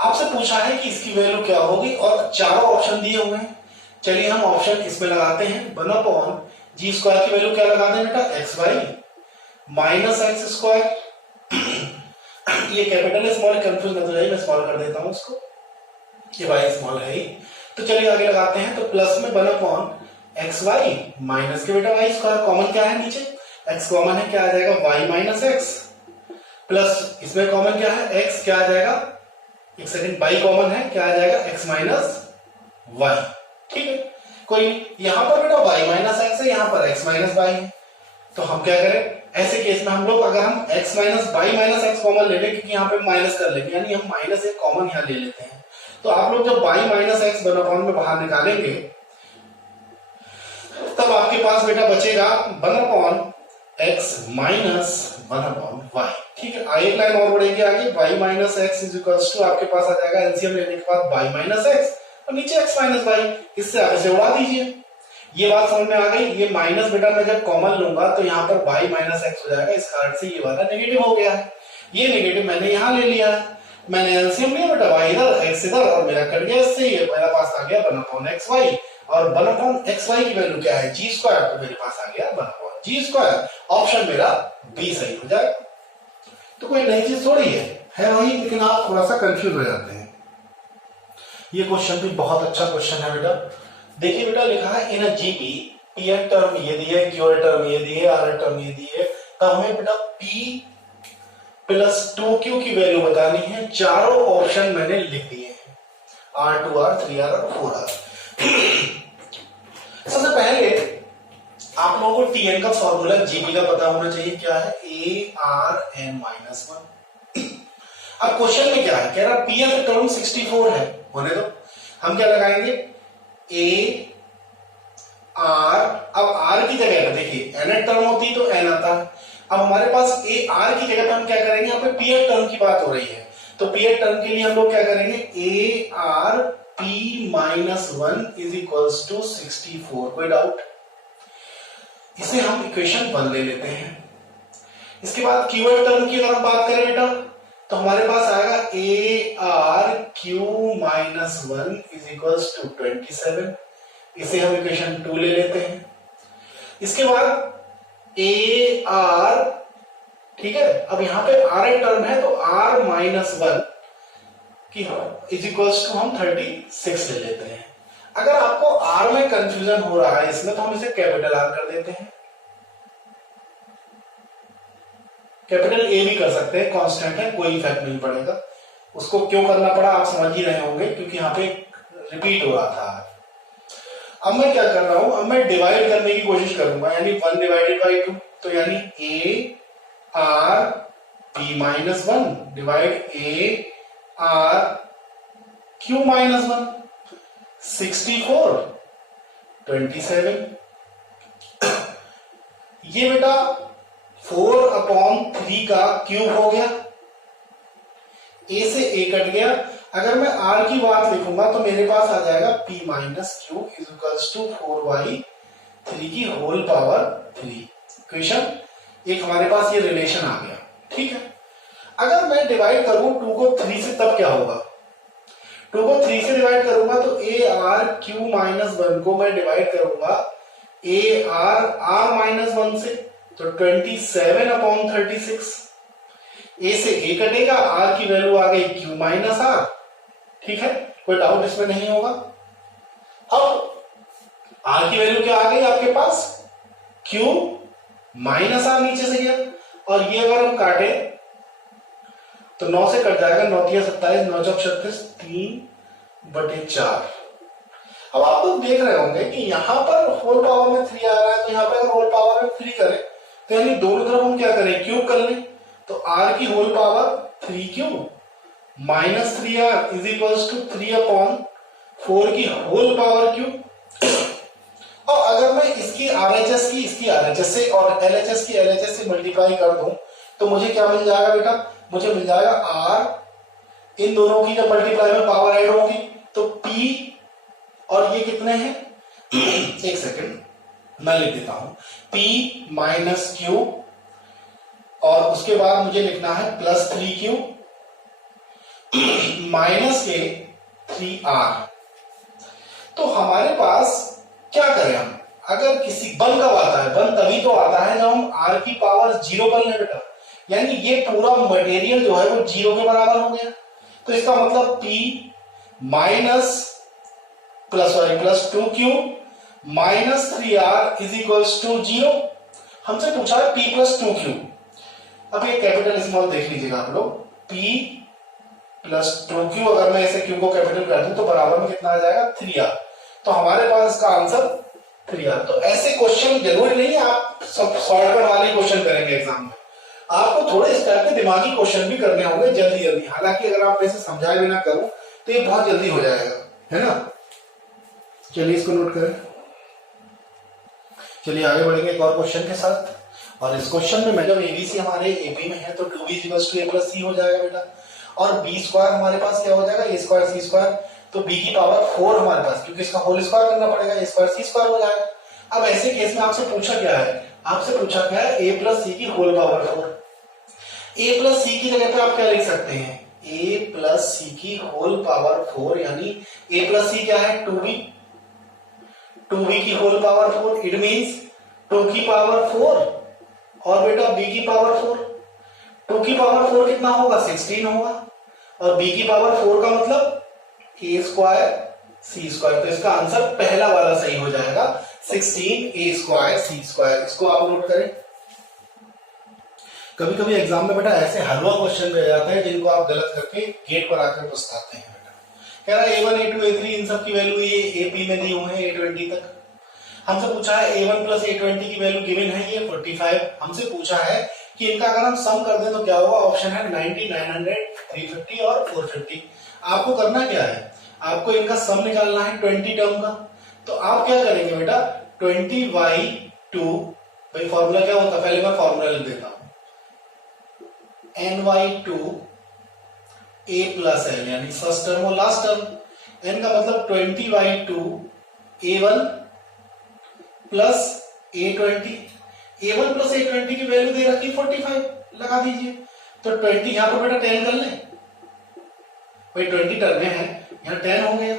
आपसे पूछा है कि इसकी वैल्यू क्या होगी और चारों ऑप्शन दिए हुए हैं। चलिए हम ऑप्शन इसमें लगाते हैं, 1 अपॉन जी स्क्वायर की वैल्यू क्या लगा दें बेटा, X Y minus X square. ये कैपिटल स्मॉल कंफ्यूज न हो जाए, मैं स्मॉल कर देता हूं इसको, ये वाई स्मॉल है ही। तो चलिए आगे लगाते हैं, तो प्लस में 1 अपॉन एक्स वाई माइनस के बेटा वाई स्क्वायर, कॉमन क्या है नीचे, एक्स कॉमन है, क्या आ जाएगा वाई माइनस एक्स, प्लस इसमें कॉमन क्या है एक्स, क्या आ जाएगा, एक सेकंड, वाई कॉमन है, क्या आ जाएगा एक्स माइनस वाई। ठीक है, कोई यहां पर बेटा वाई माइनस एक्स है, यहां पर एक्स माइनस वाई है, तो हम क्या करें, ऐसे केस में हम लोग अगर हम x minus Y minus X common ले लें, क्योंकि यहाँ पे माइनस कर लेंगे, यानी हम माइनस एक कॉमन यहाँ ले लेते हैं, तो आप लोग जब वाई माइनस एक्स 1 अपॉन में बाहर निकालेंगे तब आपके पास बेटा बचेगा 1 अपॉन x माइनस 1/y। ठीक है, एक लाइन और बढ़ेगी आगे, y minus X is equals to आपके पास आ जाएगा एलसीएम लेने के बाद y माइनस एक्स और नीचे x माइनस वाई, इससे आगे से उड़ा दीजिए। ये बात समझ में आ गई। ये माइनस बेटा मैं जब कॉमन लूंगा तो यहाँ पर y माइनस एक्स हो जाएगा, इस कारण से ये वाला नेगेटिव हो गया है। ये नेगेटिव मैंने यहाँ ले लिया है, मैंने एलसीएम लिया बेटा, y इधर x इधर और मेरा कट गया इससे, ये मेरे पास आ गया 1/xy और 1/xy की वैल्यू क्या है g स्क्वायर, तो मेरे पास आ गया 1/g स्क्वायर। ऑप्शन मेरा बी सही हो जाएगा। तो कोई नई चीज थोड़ी है वही, लेकिन आप थोड़ा सा कंफ्यूज हो जाते हैं। ये क्वेश्चन भी बहुत अच्छा क्वेश्चन है बेटा। देखिए बेटा लिखा है in GP P N term ये दी है, क्यू टर्म ये दी है, आर टर्म ये दी है, तो हमें बेटा पी प्लस 2q की वैल्यू बतानी है। चारों ऑप्शन मैंने लिख दिए हैं, R2R 3R और 4R। सबसे पहले आप लोगों को टीएन का फॉर्मूला जीपी का पता होना चाहिए, क्या है ARN-1। अब क्वेश्चन में क्या है, कह रहा पीएफ टर्म 64 है, होने दो। हम क्या लगाएंगे ए आर, अब आर की जगह देखिए एन टर्म होती तो एन आता है, अब हमारे पास ए आर की जगह पे हम क्या करेंगे, यहाँ पे पीएफ टर्म की बात हो रही है, तो पीएफ टर्म के लिए हम लोग क्या करेंगे A R P minus 1 is equals to 64। कोई डाउट? इसे हम इक्वेशन 1 ले लेते हैं। इसके बाद क्यू टर्म की अगर हम बात करें बेटा, तो हमारे पास आएगा A R Q minus 1 is equals to 27। इसे हम इक्वेशन 2 ले लेते हैं। इसके बाद ए आर, ठीक है, अब यहां पे आर टर्म है तो आर माइनस 1 की इज इक्वल्स टू हम 36 ले लेते हैं। अगर आपको आर में कंफ्यूजन हो रहा है इसमें, तो हम इसे कैपिटल आर कर देते हैं, कैपिटल ए भी कर सकते हैं, कांस्टेंट है, कोई इफेक्ट नहीं पड़ेगा। उसको क्यों करना पड़ा आप समझ ही रहे होंगे, क्योंकि यहाँ पे रिपीट हो रहा था। अब मैं क्या कर रहा हूं, अब मैं डिवाइड करने की कोशिश करूंगा, यानी 1 डिवाइडेड बाई 2, तो यानी ए आर पी माइनस 1 डिवाइड ए आर क्यू माइनस 1, 64 27। ये बेटा 4/3 का क्यूब हो गया, ए से ए कट गया। अगर मैं आर की बात लिखूंगा तो मेरे पास आ जाएगा p minus Q is equals to 4/3 की होल पावर 3। इक्वेशन एक हमारे पास ये रिलेशन आ गया, ठीक है। अगर मैं डिवाइड करूं 2 को 3 से, तब क्या होगा, 2 को 3 से डिवाइड करूंगा तो ए आर क्यू माइनस 1 को मैं डिवाइड करूंगा ए आर आर माइनस 1 से, तो 27/36। ए से ए कटेगा, आर की वैल्यू आ गई क्यू माइनस आर, ठीक है, कोई डाउट इसमें नहीं होगा। अब आर की वैल्यू क्या आ गई आपके पास, क्यू माइनस आर नीचे से गया, और ये अगर हम काटे तो 9 से कट जाएगा, 9 27, 9 36, 3/4। अब आप लोग देख रहे होंगे कि यहां पर होल पावर में 3 आ रहा है, तो यहां पर अगर होल पावर में 3 करें तो यानी दोनों तरफ हम क्या करें, क्यूब कर लें, तो आर की whole power 3 minus 3r is equals to 3/4 की होल पावर क्यूब। और अगर मैं इसकी आरएचएस की इसकी आरएचएस से और एलएचएस की एलएचएस से मल्टीप्लाई कर दूं तो मुझे क्या मिल जाएगा बेटा, मुझे मिल जाएगा आर, इन दोनों की जब मल्टीप्लाई में पावर ऐड होगी तो p, और ये कितने हैं एक सेकंड मैं लिख देता हूं, p माइनस क्यू, और उसके बाद मुझे लिखना है प्लस 3q माइनस के 3r। तो हमारे पास क्या करें हम, अगर किसी बल कब आता है, बल तभी तो आता है जब हम r की पावर 0 कर लें बेटा, यानी ये पूरा मटेरियल जो है वो 0 के बराबर हो गया। तो इसका मतलब p minus plus 2q minus 3r is equals to 0। हमसे पूछा है p प्लस 2q। अब ये कैपिटल स्मॉल देख लीजिएगा आप लोग, p प्लस 2q, अगर मैं इसे q को कैपिटल कर दूं तो बराबर में कितना आ जाएगा 3r। तो हमारे पास इसका आंसर 3r। तो ऐसे क्वेश्चन जरूरी नहीं है आप सब शॉर्टकट वाले क्वेश्चन करेंगे एग्जाम में, आपको थोड़े इस टाइप के दिमागी क्वेश्चन भी करने होंगे जल्दी जल्दी। हालांकि अगर आप ऐसे समझाए बिना करूं तो ये बहुत जल्दी हो जाएगा, है ना। चलिए इसको नोट करें, चलिए आगे बढ़ेंगे एक और क्वेश्चन के साथ। और इस क्वेश्चन में जब एबीसी हमारे एपी में है तो 2b equals to a plus c हो जाएगा बेटा, और b स्क्वायर हमारे पास क्या हो जाएगा, a स्क्वायर सी स्क्वायर, तो b की पावर 4 हमारे पास, क्योंकि इसका होल स्क्वायर करना पड़ेगा, a स्क्वायर सी स्क्वायर हो जाएगा। अब ऐसे केस में आपसे पूछा क्या है, आपसे पूछा क्या है, a प्लस सी की होल पावर 4। a प्लस सी की जगह पे आप क्या लिख सकते हैं, a प्लस सी की होल पावर 4, यानी a प्लस सी क्या है, 2b की होल पावर 4, इट मींस 2 की पावर 4 और बेटा b की पावर 4। 2 की पावर 4 कितना होगा, 16 होगा, और b की पावर 4 का मतलब a स्क्वायर सी स्क्वायर, तो इसका आंसर पहला वाला सही हो जाएगा, 16 a स्क्वायर सी स्क्वायर। इसको आप नोट करें। कभी कभी एग्जाम में बेटा ऐसे हलवा क्वेश्चन रह जाते हैं जिनको आप गलत करके गेट पर आकर पछताते हैं बेटा। कह रहा है a1 a2 a3 इन सब की वैल्यू ये AP में दी हुए हैं a20 तक। हमसे पूछा है a1 प्लस a20 की वैल्यू गिवन है ये 45। हमसे पूछा है कि इनका अगर हम सम कर दें तो क्या होगा, ऑप्शन है 90, 900, 350 और 450। आपको करना क्या है, आपको इनका सम निकालना है 20 टर्म का। तो आप क्या करेंगे बेटा, 20/2, भाई फॉर्मूला क्या होता है, पहले मैं फॉर्मूला लिख देता हूं, n/2 a प्लस l, यानी फर्स्ट टर्म और लास्ट टर्म। n का मतलब 20/2 a1 plus a20, a1 plus a20 की वैल्यू दे रखी 45, लगा दीजिए। तो 20 यहां पर बेटा 10 कर ले, भाई 20 टर्म है, यहां 10 हो गया,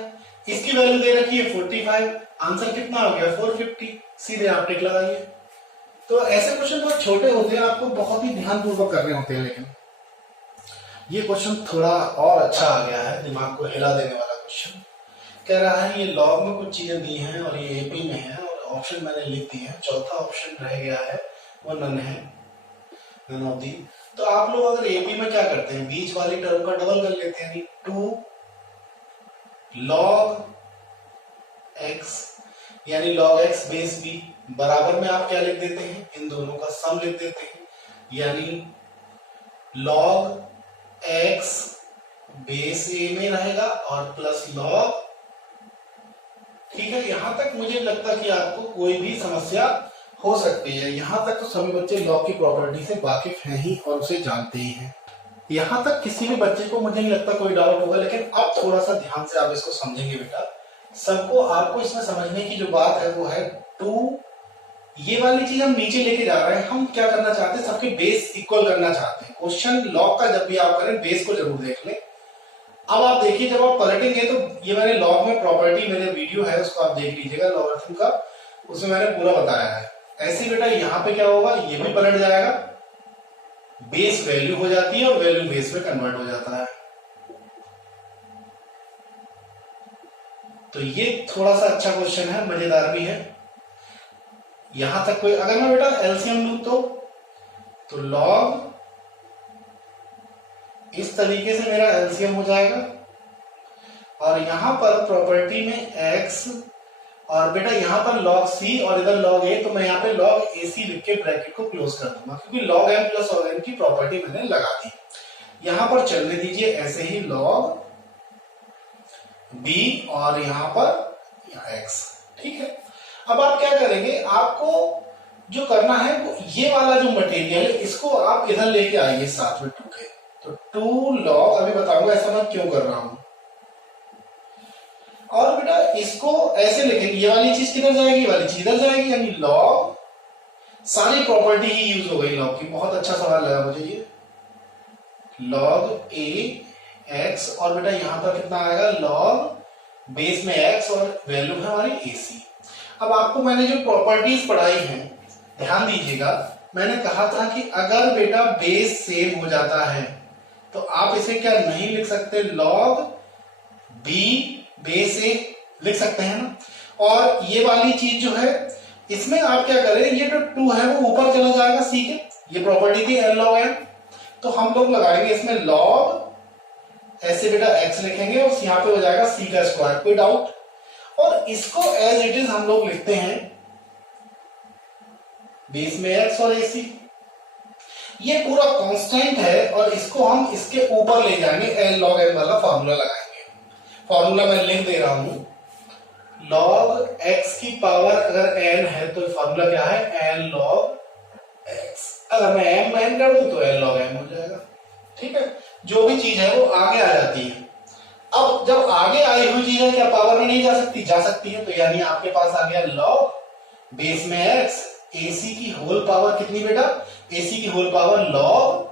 इसकी वैल्यू दे रखी है 45, आंसर कितना हो गया 450, सीधे आप टिक लगाइए। तो ऐसे क्वेश्चन बहुत छोटे होते हैं, आपको बहुत ही ध्यानपूर्वक करने होते हैं, लेकिन ये क्वेश्चन थोड़ा और अच्छा आ गया है, दिमाग को हिला देने वाला क्वेश्चन। कह रहा है ये लॉग में कुछ चीजें दी हैं और ये एपी में है, और ऑप्शन मैंने लिख दिए हैं, चौथा ऑप्शन रह गया है वो नन है, नन ऑफ दी। तो आप लोग अगर एपी में क्या करते हैं, बीच वाली टर्म का डबल कर लेते हैं, 2 log x, यानी log x बेस b, बराबर में आप क्या लिख देते हैं, इन दोनों का सम लिख देते हैं, यानी log x बेस a में रहेगा और प्लस log, ठीक है। यहां तक मुझे लगता कि आपको कोई भी समस्या हो सकती है, यहां तक तो सभी बच्चे लॉग की प्रॉपर्टी से वाकिफ हैं ही और उसे जानते ही हैं। यहां तक किसी भी बच्चे को मुझे नहीं लगता कोई डाउट होगा, लेकिन अब थोड़ा सा ध्यान से आप इसको समझेंगे बेटा। सबको आपको इसमें समझने की जो बात है वो है 2, ये वाली चीज हम नीचे लेके जा रहे हैं, हम क्या करना चाहते हैं, सबके बेस इक्वल करना चाहते हैं। क्वेश्चन लॉग का जब भी आप करें बेस को जरूर देख लें। अब आप देखिए, जब आप पलटेंगे तो ये मैंने लॉग में प्रॉपर्टी, मेरे वीडियो है उसको आप देख लीजिएगा लॉगरिथम का, उसमें मैंने पूरा बताया है। ऐसे बेटा यहाँ पे क्या होगा, ये भी पलट जाएगा, बेस वैल्यू हो जाती है और वैल्यू बेस में कन्वर्ट हो जाता है। तो ये थोड़ा सा अच्छा क्वेश्चन है, मजेदार भी है। यहां तक कोई, अगर मैं बेटा एलसीएम लूं तो लॉग इस तरीके से मेरा एलसीएम हो जाएगा, और यहां पर प्रॉपर्टी में x, और बेटा यहां पर log c और इधर log a, तो मैं यहां पे log ac लिख के ब्रैकेट को क्लोज कर दूंगा, क्योंकि log m plus log n की प्रॉपर्टी मैंने लगा दी। यहां पर चलने दीजिए ऐसे ही log b और यहां पर x, ठीक है। अब आप क्या करेंगे, आपको जो करना है वो ये वाला जो मटेरियल है इसको आप इधर लेके आइए साथ में 2 के, तो 2 log, अभी बताऊंगा ऐसा मैं क्यों कर रहा हूं। और बेटा इसको ऐसे लिखेंगे, ये वाली चीज किधर जाएगी, ये वाली चीज इधर जाएगी, यानी log, सारी प्रॉपर्टी ही यूज हो गई log की। बहुत अच्छा सवाल लगा मुझे ये, log a x, और बेटा यहां पर कितना आएगा, log बेस में x और वैल्यू है हमारी ac। अब आपको मैंने जो प्रॉपर्टीज पढ़ाई हैं ध्यान दीजिएगा, मैंने कहा था कि अगर बेटा बेस सेम हो जाता है तो आप इसे क्या नहीं लिख सकते, log b बेस a लिख सकते हैं ना। और ये वाली चीज जो है इसमें आप क्या करें, ये जो 2 है वो ऊपर चला जाएगा c के, ये प्रॉपर्टी थी n log n, तो हम लोग लगाएंगे इसमें log, ऐसे बेटा x लिखेंगे और यहाँ पे हो जाएगा c का स्क्वायर, कोई डाउट। और इसको एज इट इज हम लोग लिखते हैं बेस में x और ac, ये पूरा कांस्टेंट है और इसको हम इसके ऊपर ले जाएंगे, n log n वाला फॉर्मूला लगाएंगे। फॉर्मूला मैं लिख दे रहा हूं, log x की पावर अगर n है तो फॉर्मूला क्या है, n log x। अगर मैं m n कर दूं तो l log m हो जाएगा। ठीक है, जो भी चीज है वो आगे आ जाती है। अब जब आगे आई हुई चीज है क्या पावर में नहीं जा सकती? जा सकती है। तो यानी आपके पास आ गया log बेस में x, ac की होल पावर कितनी बेटा? ac की whole power log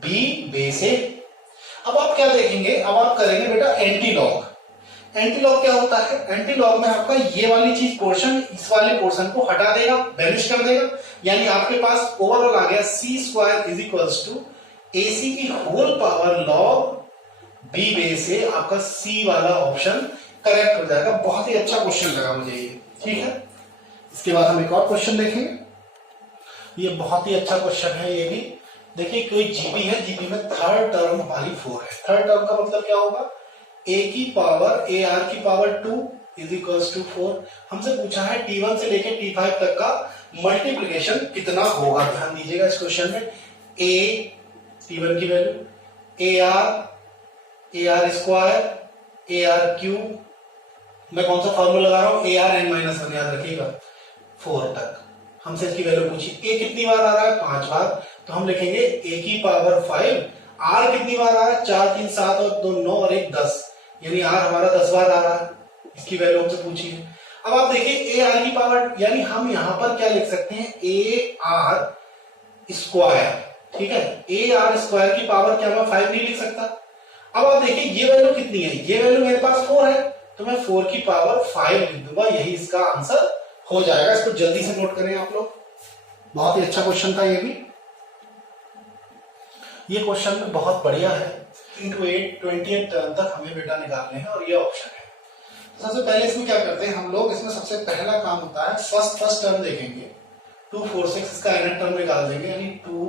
b base a। अब आप क्या देखेंगे, अब आप करेंगे बेटा एंटी लॉग। एंटी लॉग क्या होता है? एंटी लॉग में आपका ये वाली चीज पोर्शन इस वाले पोर्शन को हटा देगा, बैनिश कर देगा, यानी आपके पास ओवरऑल आ गया c square is equals to ac की whole power log b base से। आपका सी वाला ऑप्शन करेक्ट हो जाएगा। बहुत ही अच्छा क्वेश्चन लगा मुझे ये। ठीक है, इसके बाद हम एक और क्वेश्चन देखेंगे। ये बहुत ही अच्छा क्वेश्चन है ये भी। देखिए कोई जीबी है, जीबी में थर्ड टर्म हमारी 4 है। थर्ड टर्म का मतलब क्या होगा? a की पावर ए आर की पावर 2 इज इक्वल्स टू 4। हमसे पूछा है t1 से लेके t5 तक का मल्टीप्लिकेशन कितना होगा। ध्यान दीजिएगा इस क्वेश्चन में। a t1 की value, A R square, A R cube, मैं कौन सा फॉर्मूला लगा रहा हूं? ए आर एन माइनस 1, याद रखिएगा 4 तक। हमसे इसकी वैल्यू पूछी, a कितनी बार आ रहा है? 5 बार। तो हम लिखेंगे a की पावर 5, r कितनी बार आ रहा है? 4 3 7 और 2 9 और 1 10, यानी r हमारा 10 बार आ रहा है। इसकी वैल्यू हमसे पूछी है। अब आप देखिए ए आर की पावर, यानी हम यहां पर क्या लिख सकते हैं? A R square. ठीक है, ए आर स्क्वायर की पावर क्या मैं 5 नहीं लिख सकता? अब आप देखिए ये वैल्यू कितनी है? ये वैल्यू मेरे पास 4 है, तो मैं 4 की पावर 5 लिख दूंगा। यही इसका आंसर हो जाएगा। इसको जल्दी से नोट करें आप लोग। बहुत ही अच्छा क्वेश्चन था ये भी। ये क्वेश्चन में बहुत बढ़िया है। इंटू 8 20th टर्म तक हमें बेटा निकालने हैं और ये ऑप्शन है। तो सबसे पहले इसमें क्या करते हैं हम लोग? इसमें सबसे पहला काम होता है फर्स्ट टर्म देखेंगे। 2 4 6 इसका nth टर्म निकाल देंगे, यानी 2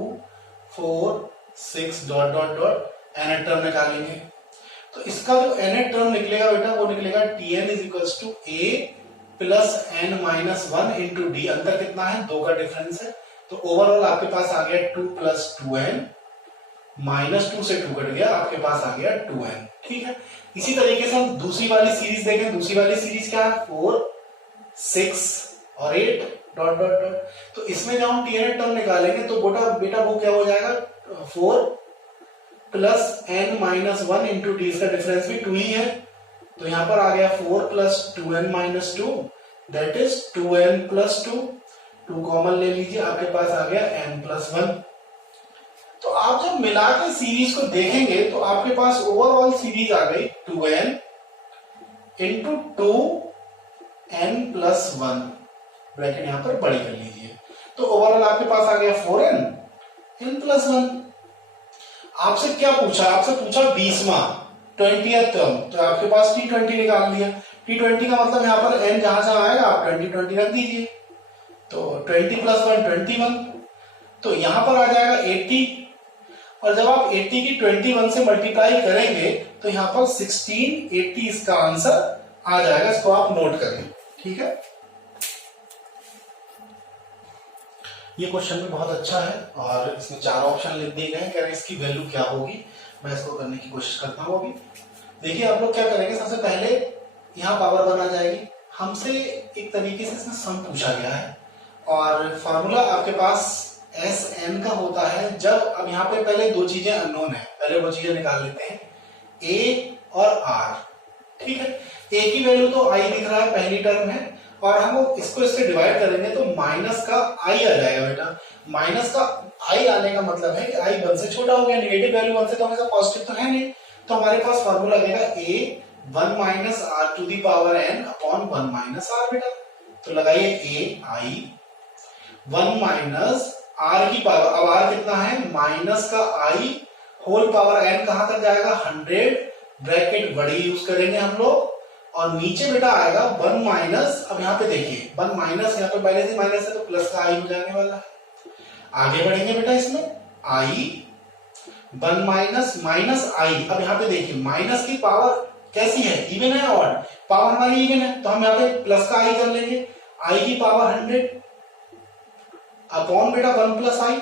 4 6 dot dot dot nth term निकालेंगे। तो इसका जो nth टर्म निकलेगा बेटा वो निकलेगा tn is equals to a plus n minus 1 into D. अंतर कितना है? 2 का डिफरेंस है। तो ओवरऑल आपके पास आ गया 2 प्लस 2n, माइनस 2 से 2 कट गया, आपके पास आ गया 2n। ठीक है, इसी तरीके से हम दूसरी वाली सीरीज देखें। दूसरी वाली सीरीज क्या है? 4 6 और 8 डॉट डॉट डॉट। तो इसमें जब हम tn टर्म निकालेंगे तो बेटा वो क्या हो जाएगा? 4 plus n minus 1 into D, इसका डिफरेंस भी 2 ही है। तो यहां पर आ गया 4 plus 2n minus 2, that is 2n plus 2। 2 common ले लीजिए, आपके पास आ गया n प्लस 1। तो आप जब मिला के सीरीज को देखेंगे तो आपके पास ओवरऑल सीरीज आ गई 2n into 2n plus 1, bracket यहां पर बड़ी कर लीजिए। तो ओवरऑल आपके पास आ गया 4n n प्लस 1। आपसे क्या पूछा? आपसे पूछा 20वां 20th टर्म, तो आपके पास t20 निकाल लिया। t20 का मतलब यहाँ पर n जहां जहां आएगा आप 20 20 रख दीजिए। तो 20 प्लस 1 21, तो यहां पर आ जाएगा 80। और जब आप 80 की 21 से मल्टीप्लाई करेंगे तो यहां पर 1680 इसका आंसर आ जाएगा। इसको आप नोट करें। ठीक है, ये क्वेश्चन भी बहुत अच्छा है और इसमें 4 ऑप्शन लिख दिए गए हैं। कह रहे हैं इसकी वैल्यू क्या होगी। मैं इसको करने की कोशिश करता हूँ अभी। देखिए आप लोग क्या करेंगे, सबसे पहले यहाँ पावर बना जाएगी। हमसे एक तरीके से इसमें सम पूछा गया है और फॉर्मूला आपके पास एस एन का होता है। जब अब यहाँ पे पहले 2 चीजें अननोन है, पहले वो चीजें निकाल लेते हैं, ए और आर। ठीक है, ए की वैल्यू तो आई दिख रहा है, पहली टर्म है, और हम इसको इससे डिवाइड करेंगे तो माइनस का आई आ जाएगा बेटा। माइनस का आई आने का मतलब है कि आई 1 से छोटा हो गया। नेगेटिव वैल्यू 1 से तो हमेशा पॉजिटिव तो है नहीं। तो हमारे पास फॉर्मूला लगेगा A 1 minus R to the power N upon 1 minus R बेटा। तो लगाइए ए आई 1 माइनस आर की पावर, अब आर कितना है? माइनस का आई होल पावर एन कहां तक जाएगा? 100, ब्रैकेट बड़ी यूज करेंगे हम लोग, और नीचे बेटा आएगा 1 माइनस। अब यहाँ पे देखिए 1 माइनस, यहाँ पे पहले से माइनस है तो प्लस का आई हो जाने वाला है। आगे बढ़ेंगे बेटा, इसमें आई 1 माइनस माइनस आई। अब यहाँ पे देखिए माइनस की पावर कैसी है? इवन है, ऑड। पावर हमारी इवन है तो हम यहाँ पे प्लस का आई कर लेंगे। आई की पावर 100 अपॉन बेटा 1 प्लस आई।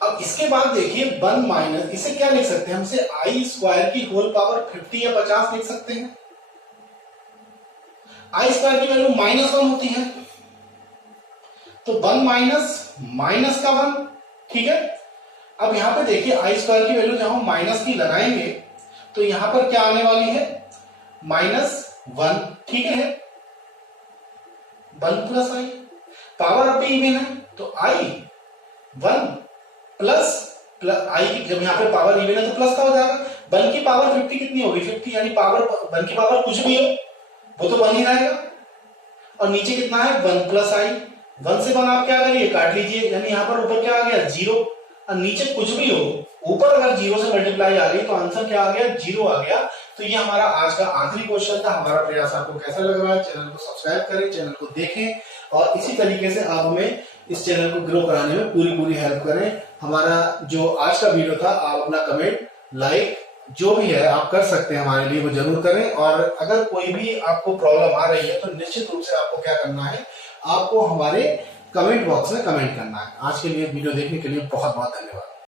अब इसके बाद देखिए 1 माइनस, इसे क्या लिख सकते हैं? हमसे आई स्क्वायर की होल पावर 50 या 50 लिख सकते हैं। आई स्क्वायर की वैल्यू -1 होती है, तो 1 माइनस माइनस का 1, ठीक है। अब यहां पे देखिए आई स्क्वायर की वैल्यू जब हम माइनस की लगाएंगे तो यहां पर क्या आने वाली है, -1, ठीक है। 1 प्लस आई, पावर अब भी इवन है तो आई 1 प्लस आई, जब यहाँ पे पावर इवन है तो प्लस का हो जाएगा। 1 की पावर 50 कितनी होगी, 50, यानी पावर 1 की पावर कुछ भी हो वो तो 1 ही रहेगा। और नीचे कितना है, 1 प्लस आई, 1 से 1 आप क्या करिए, काट लीजिए, यानी यहाँ पर ऊपर क्या आ गया, 0, और नीचे कुछ भी हो, ऊपर अगर 0 से मल्टीप्लाई आ गई तो आंसर क्या आ गया, 0 आ गया। तो ये हमारा आज का आखिरी क्वेश्चन था। हमारा प्रयास आपको कैसा लग रहा है, चैनल को सब्सक्राइब करें, चैनल को देखें, और इसी तरीके से आप हमें इस चैनल को ग्रो कराने में पूरी हेल्प करें। हमारा जो आज का वीडियो था, आप अपना कमेंट, लाइक जो भी है आप कर सकते हैं हमारे लिए, वो जरूर करें। और अगर कोई भी आपको प्रॉब्लम आ रही है तो निश्चित रूप से आपको क्या करना है, आपको हमारे कमेंट बॉक्स में कमेंट करना है। आज के लिए वीडियो देखने के लिए बहुत बहुत धन्यवाद।